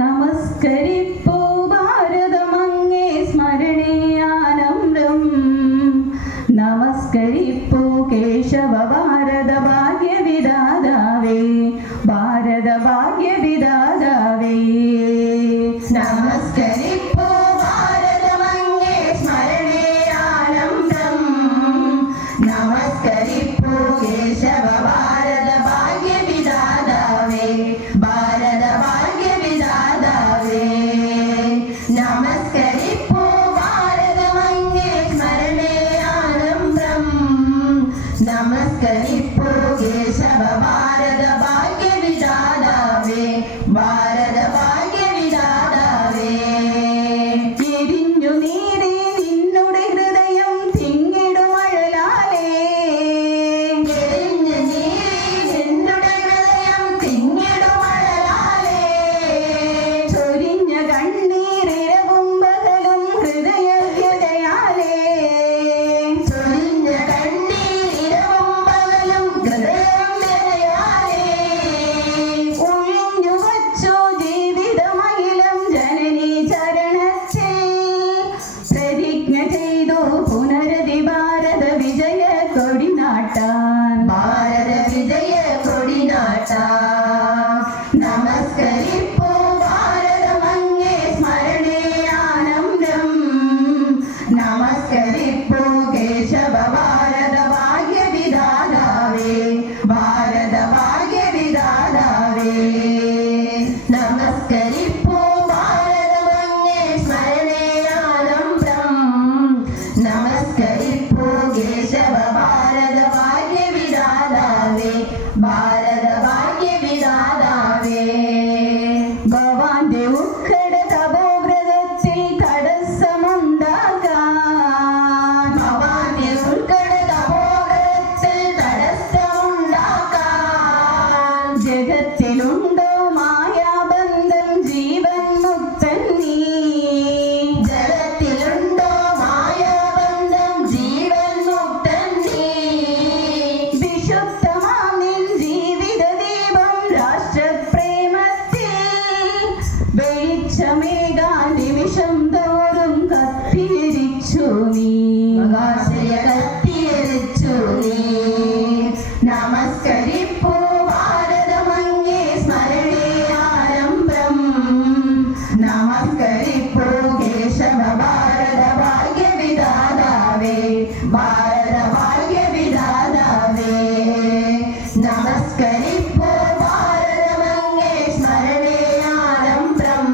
നമസ്കരിപ്പൂ ഭാരതമങ്ങേ സ്മരണീയാനമ്രം നമസ്കരിപ്പൂ കേശവ ഭാരത ഭാഗ്യവിധാതാവേ ഭാരത ഭാഗ്യവിധാതാവേ നമസ്കരിപ്പൂ ഭാരതമങ്ങേ സ്മരണീയാനമ്രം നമസ്കരിപ്പൂ കേശവ ഭാരത ഭാഗ്യവിധാതാവേ ഭാരത നമസ്കരിപ്പൂ ഭാരതമങ്ങേ സ്മരണീയാനമ്രം നമസ്കരിപ്പൂ കേശവ ഭാരത ഭാഗ്യവിധാതാവേ ഭാരത ഭാഗ്യവിധാതാവേ എരിഞ്ഞു നീരേ നിന്നുടെ ഹൃദയം തിങ്ങിടുമഴലാലേ എരിഞ്ഞു നീരേ നിന്നുടെ ഹൃദയം തിങ്ങിടുമഴലാലേ ചൊരിഞ്ഞ കണ്ണീർ ഭാരത വിജയ കൊടിനാട്ടാൻ നമസ്കരിപ്പൂ ഭാരതമങ്ങേ സ്മരണീയാനമ്രം നമസ്കരിപ്പൂ കേശവ ഭാരത ഭാഗ്യവിധാതാവേ ഭാരത ഭാഗ്യവിധാതാവേ നമസ്കരിപ്പൂ ഭാരതമങ്ങേ സ്മരണീയാനമ്രം നമസ്കരിപ്പൂ കേശവ ഭാരത ഭാഗ്യവിധാതാവേ ഭാരത ഭാഗ്യവിധാതാവേ ഭവാന്റെ ഉത്കട തപോവ്രതത്തിൽ തടസ്സമുണ്ടാക്കാൻ ഭവാന്റെ ഉത്കട തപോവ്രതത്തിൽ തടസ്സമുണ്ടാക്കാൻ ജഗത്തിലുണ്ടോ മായാബന്ധം ജീവൻ മുക്തൻ നീ ജഗത്തിലുണ്ടോ മായാബന്ധം ജീവൻ മുക്തൻ നീ വിശുദ്ധമാം നിൻ ജീവിത ദീപം രാഷ്ട്രപ്രേമത്തിൽ വെളിച്ചമേകാൻ നിമിഷം തോറും കത്തിയിരിച്ചു നീ മഹാശയ കത്തിയിരിച്ചു നീ നമസ്കരിപ്പൂ ഭാരതമങ്ങേ സ്മരണീയാനമ്രം നമസ്കരിപ്പൂ കേശവ ഭാരത ഭാഗ്യവിധാതാവേ ഭാരത ഭാഗ്യവിധാതാവേ നമസ്കരിപ്പൂ ഭാരതമങ്ങേ സ്മരണീയാനമ്രം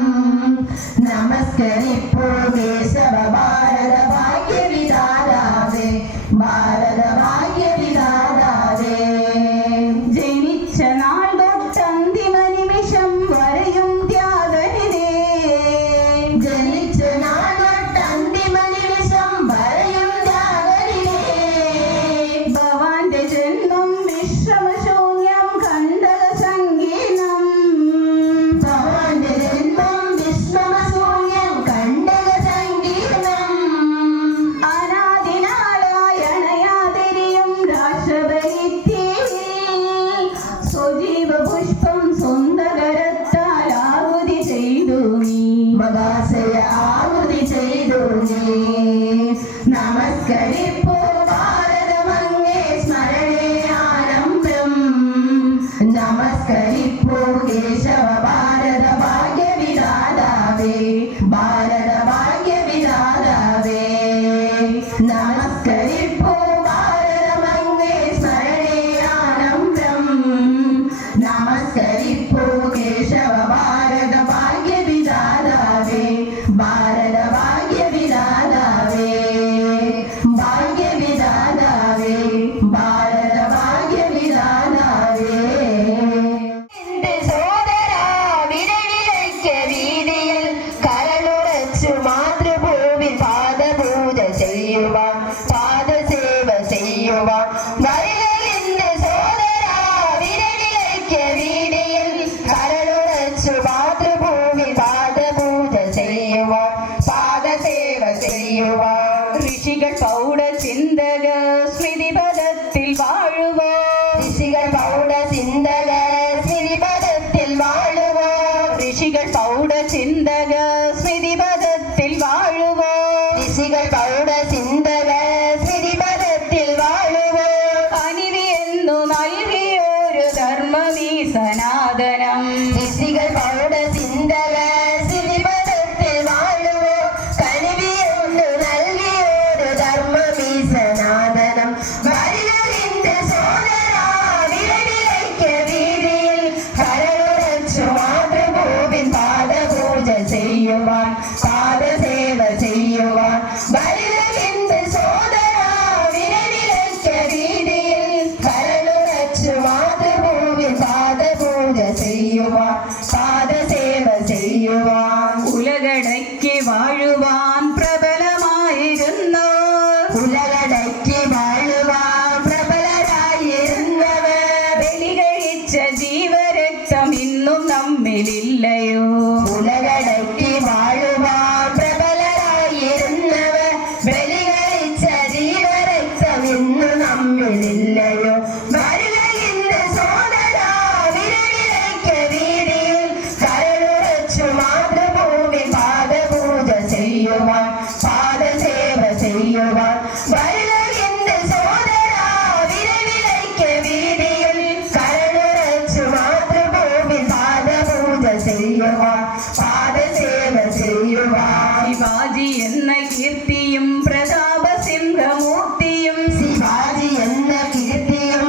നമസ്കരിപ്പൂ കേശവ ഭാരത ഭാഗ്യവിധാതാവേ ഭാരത ഭാഗ്യവിധാതാവേ ജനിച്ച നാൾ തൊട്ടന്തിമ നിമിഷം വരെയും ത്യാഗനിധേ ജനിച്ച നാൾ തൊട്ടന്തിമ നിമിഷം വരെയും ത്യാഗനിധേ ഭവാന്റെ ജന്മം വിശ്രമശൂന്യം കണ്ടക സംഗീതം ഭവാന്റെ ജന്മം വിശ്രമശൂന്യം കണ്ടക സംഗീതം അനാദിനാളായ അണയാതിരിയും രാഷ്ട്രപരിത്യേ സ്വജീവ പുഷ്പം സ്വന്തകരത്താൽ ആഹുതി ചെയ്തു നീ മദാശയ ആഹുതി ചെയ്തു നീ നമസ്കരിപ്പൂ ഭാരതമങ്ങേ സ്മരണേ ആനന്ദം നമസ്കരിപ്പൂ കേശവ ഭാരത ഭാഗ്യവിധാതാവേ ഭാരത ഭാഗ്യവിധാതാവേ നമസ്കരിപ്പൂ ഭാരതമങ്ങേ സ്മരണേ ആനന്ദം നമസ്കരിപ്പൂ കേശവ ഭാരത ഭാഗ്യവിധാതാവേ ഭാരത ഭാഗ്യവിധാതാവേ ഭാഗ്യവിധാതാവേ ഭാരത ഭാഗ്യവിധാതാവേ എന്റെ സോദരാ വിരവിലയ്ക്ക വീതിയിൽ കരളുറച്ചു മാതൃഭൂമി പാദപൂജ ചെയ്യുവാൻ പാദസേവ ചെയ്യുവാൻ വരികളിന്റെ സോദരാ വിരവിലയ്ക്ക വീതിയിൽ കരളുറച്ചു മാതൃഭൂമി പാദപൂജ ചെയ്യുവാൻ പാദസേവ ചെയ്യുവാൻ ഋഷികൾ പൗഢ ചിന്തക സ്മൃതിപദത്തിൽ വാഴുവോ ഋഷികൾ പൗഢ ചിന്തക സ്മൃതിപദത്തിൽ വാഴുവോ ഋഷികൾ പൗഢ ചിന്തക സ്മൃതിപദത്തിൽ വാഴുവോ ഋഷികൾ പൗഢ ചിന്തക സ്മൃതിപദത്തിൽ വാഴുവോ അനിവിയെന്നു നൽകിയൊരു ധർമ്മമീ സനാതനം ഋഷികൾ പൗഢ ചിന്തക സ്മൃതിപദത്തിൽ വാഴുവോ കനിവിയെന്നു നൽകിയൊരു ധർമ്മമീ സനാതനം വരികളിന്റെ സോദരാ വിരവിലയ്ക്ക വീതിയിൽ കരളുറച്ചു മാതൃഭൂമി പാദപൂജ ചെയ്യുവാൻ പാദസേവ ചെയ്യുവാൻ വരികളിന്റെ സോദരാ വിരവിലയ്ക്ക വീതിയിൽ കരളുറച്ചു മാതൃഭൂമി പാദപൂജ ചെയ്യുവാൻ പാദസേവ ചെയ്യുവാൻ ഉലകടയ്ക്ക് വാഴുവാൻ പ്രബലമായിരുന്നു ഉലകടയ്ക്ക് വാഴുവാൻ പ്രബലരായിരുന്നവർ ബലി കഴിച്ച ജീവരക്തം ഇന്നും നമ്മിലില്ലയോ ഉലകടയ്ക്ക് വാഴുവാൻ പ്രബലരായിരുന്നവർ ബലി കഴിച്ച ജീവരക്തം ഇന്നും നമ്മിലില്ലയോ വരികളിന്റെ സോദരാ വിരവിലയ്ക്ക വീതിയിൽ കരളുറച്ചു മാതൃഭൂമി പാദപൂജ ചെയ്യുവാൻ പാദസേവ ചെയ്യുവാൻ വരികളിന്റെ സോദരാ വിരവിലയ്ക്ക വീതിയിൽ കരളുറച്ചു മാതൃഭൂമി പാദപൂജ ചെയ്യുവാൻ പാദസേവ ചെയ്യുവാൻ ശിവാജി എന്ന കീർത്തിയും പ്രതാപസിംഹമൂർത്തിയും ശിവാജി എന്ന കീർത്തിയും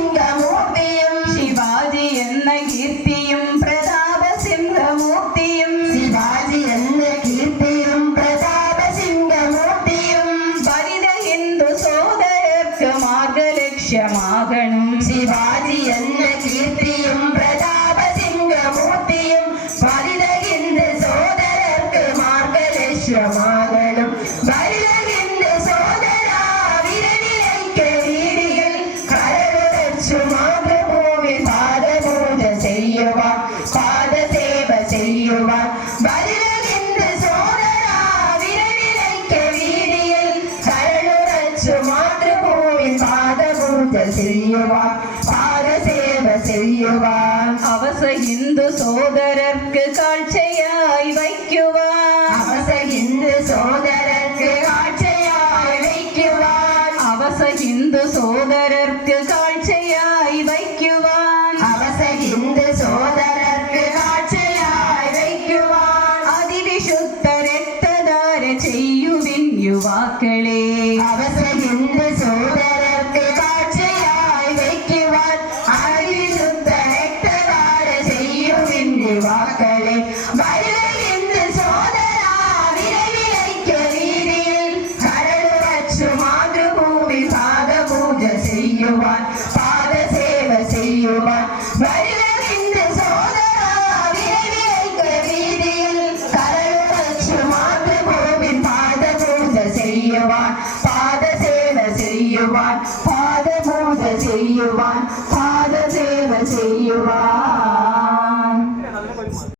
പ്രതാപസിംഹമൂർത്തിയും ശിവാജി എന്ന കീർത്തിയും പ്രതാപസിംഹമൂർത്തിയും ശിവാജി എന്ന കീർത്തിയും പ്രതാപസിംഹമൂർത്തിയും പരിത ഹിന്ദു സോദരർക്ക് മാർഗലക്ഷ്യമാകണം ശിവാജി എന്ന കീർത്തിയും പ്രതാപസിംഹമൂർത്തിയും പരിത ഹിന്ദു സോദരർക്ക് മാർഗലക്ഷ്യമാകണം വരികളിന്റെ സോദരാ വിരവിലയ്ക്ക വീതിയിൽ കരളുറച്ചു മാതൃഭൂമി പാദപൂജ ചെയ്യുവാൻ പാദസേവ ചെയ്യുവാൻ വരികളിന്റെ സോദരാ വിരവിലയ്ക്ക വീതിയിൽ കരളുറച്ചു മാതൃഭൂമി പാദപൂജ ചെയ്യുവാൻ പാദസേവ ചെയ്യുവാൻ അവസ ഹിന്ദു സോദരർക്ക് കാഴ്ചയായി വയ്ക്കുവാൻ അവസ ഹിന്ദു സോദരർക്ക് കാഴ്ചയായി വയ്ക്കുവാൻ അവസ ഹിന്ദു സോദരർക്ക് കാഴ്ചയായി വയ്ക്കുവാൻ അവസ ഹിന്ദു സോദരർക്ക് കാഴ്ചയായി വയ്ക്കുവാൻ അതിവിശുദ്ധ രക്തധാര ചെയ്യുവിൻ യുവാക്കളെ അവസ ഹിന്ദു സോദരർക്ക് കാഴ്ചയായി വയ്ക്കുവാൻ അതിവിശുദ്ധ രക്തധാര ചെയ്യുവിൻ യുവാക്കളെ